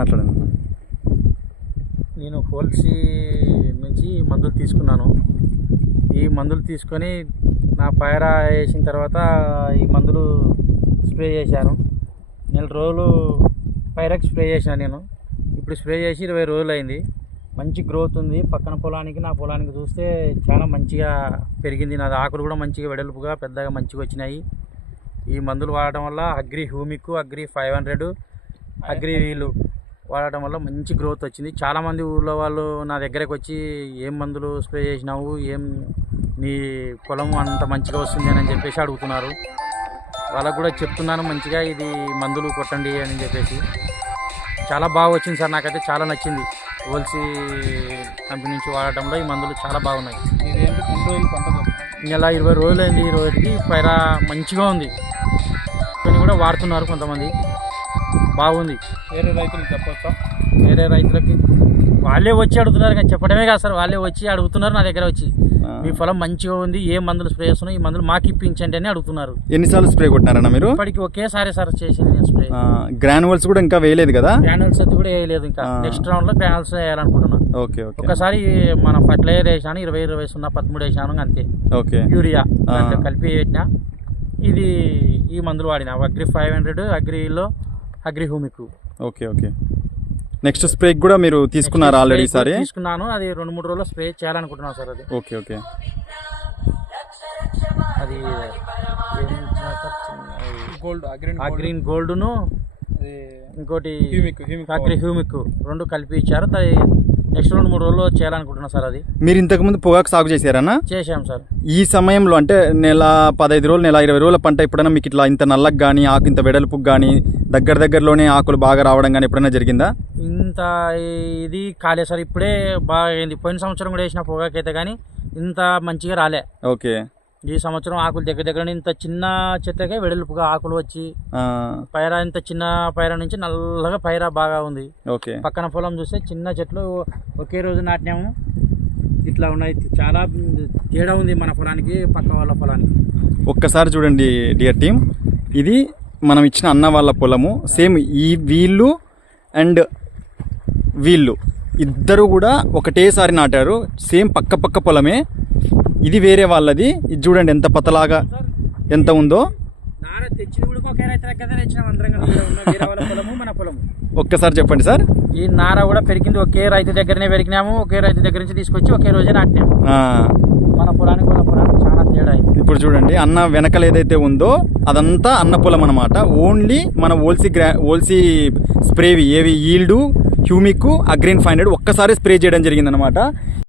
మాట్లాడండి. నేను హోల్సీ నుంచి మందులు తీసుకున్నాను. ఈ మందులు తీసుకొని నా పైర వేసిన తర్వాత ఈ మందులు స్ప్రే చేశాను. నెల రోజులు పైరకు స్ప్రే చేశాను నేను. ఇప్పుడు స్ప్రే చేసి ఇరవై రోజులు అయింది. మంచి గ్రోత్ ఉంది. పక్కన పొలానికి నా పొలానికి చూస్తే చాలా మంచిగా పెరిగింది. నాది ఆకులు కూడా మంచిగా వెడల్పుగా పెద్దగా మంచిగా వచ్చినాయి. ఈ మందులు వాడటం వల్ల agri humic agri five hundred agri వీలు. వాడటం వల్ల మంచి గ్రోత్ వచ్చింది. చాలామంది ఊళ్ళో వాళ్ళు నా దగ్గరకు వచ్చి ఏం మందులు స్ప్రే చేసినావు? ఏం నీ పొలం అంత మంచిగా వస్తుంది అని చెప్పేసి అడుగుతున్నారు. వాళ్ళకు కూడా చెప్తున్నాను మంచిగా ఇది మందులు కొట్టండి అని చెప్పేసి. చాలా బాగా వచ్చింది సార్ నాకైతే చాలా నచ్చింది. ఓల్సీ కంపెనీ నుంచి వాడటంలో ఈ మందులు చాలా బాగున్నాయి. నెల ఇరవై రోజులు అయింది ఈ రోజుకి పైర మంచిగా ఉంది. కొన్ని కూడా వాడుతున్నారు కొంతమంది. బాగుంది. వేరే రైతులు చెప్పొచ్చా? వేరే రైతులకి వాళ్ళే వచ్చి అడుగుతున్నారు కానీ చెప్పడమే కాదు సార్. వాళ్ళే వచ్చి అడుగుతున్నారు నా దగ్గర వచ్చి. మీ పొలం మంచిగా ఉంది ఏ మందులు స్ప్రే చేస్తున్నావు ఈ మందులు మాకు ఇప్పించండి అని అడుగుతున్నారు. ఎన్నిసార్లు స్ప్రే కొట్టినారన్న మీరు? ఇప్పటికి ఒకేసారి సార్ చేసింది నేను స్ప్రే. గ్రానువల్స్ కూడా ఇంకా వేయలేదు కదా? గ్రానుల్స్ అయితే కూడా వేయలేదు ఇంకా. నెక్స్ట్ రౌండ్లో గ్రానుల్స్ వేయాలనుకుంటున్నా. Okay okay. ఒకసారి మన ఫర్టిలైజర్ వేసాను ఇరవై ఇరవై సున్నా పదమూడు వేసాను అంతే. ఓకే. యూరియా కలిపి పెట్టిన ఇది ఈ మందులు వాడిన. Agri five hundred అగ్రిలో agri humic okay okay. Next spray కూడా మీరు తీసుకున్నారు ఆల్రెడీ ఈసారి? తీసుకున్నాను. అది రెండు మూడు రోజులు స్ప్రే చేయాలనుకుంటున్నాను సార్ అది. Okay okay. అది సార్ గోల్డ్ అగ్రీన్ గోల్డ్ను అది ఇంకోటి హ్యూమిక్ హ్యూమిక్ అగ్రి హ్యూమిక్ రెండు కలిపి ఇచ్చారు. నెక్స్ట్ రెండు మూడు రోజుల్లో చేయాలనుకుంటున్నా సార్ అది. మీరు ఇంతకుముందు పొగాకు సాగు చేశారన్నా చేశాం సార్. ఈ సమయంలో అంటే నెల పదహైదు రోజులు నెల ఇరవై రోజుల పంట ఎప్పుడైనా మీకు ఇట్లా ఇంత నల్లకి కానీ ఆకు ఇంత వెడల్పుకి కానీ దగ్గర దగ్గరలోనే ఆకులు బాగా రావడం కానీ ఎప్పుడైనా జరిగిందా? ఇంత ఇది కాలే సార్. ఇప్పుడే బాగా అయింది. పోయిన సంవత్సరం కూడా వేసిన పొగాకైతే కానీ ఇంత మంచిగా రాలే. ఓకే. ఈ సంవత్సరం ఆకులు దగ్గర దగ్గర ఇంత చిన్న చెట్లకే వెడల్పుగా ఆకులు వచ్చి పైర ఇంత చిన్న పైర నుంచి నల్లగా పైర బాగా ఉంది. ఓకే. పక్కన పొలం చూస్తే చిన్న చెట్లు ఒకే రోజు నాటినాము. ఇట్లా ఉన్నాయి. చాలా తేడా ఉంది మన పొలానికి పక్క వాళ్ళ పొలానికి. ఒక్కసారి చూడండి డియర్ టీమ్. ఇది మనం ఇచ్చిన అన్న వాళ్ళ పొలము. సేమ్ ఈ వీళ్ళు అండ్ వీళ్ళు. ఇద్దరు కూడా ఒకటేసారి నాటారు. సేమ్ పక్క పక్క పొలమే. ఇది వేరే వాళ్ళది. ఇది చూడండి ఎంత పతలాగా ఎంత ఉందో. ఒక్కసారి చెప్పండి సార్. ఈ నార కూడా పెరిగింది ఒకే రైతు దగ్గరనే పెరిగినాము. ఒకే రైతు దగ్గర నుంచి తీసుకొచ్చి ఒకే రోజే నాటినాము. మన పొలానికి మన పొలానికి చాలా తేడా ఇప్పుడు చూడండి అన్న వెనకలు ఏదైతే ఉందో అదంతా అన్న పొలం అనమాట ఓన్లీ మన ఓల్సీ గ్రా ఓల్సీ స్ప్రేవి ఏవి ఈల్డు హ్యూమిక్ అగ్రీన్ ఫైవ్ హండ్రెడ్ ఒక్కసారి స్ప్రే చేయడం జరిగిందనమాట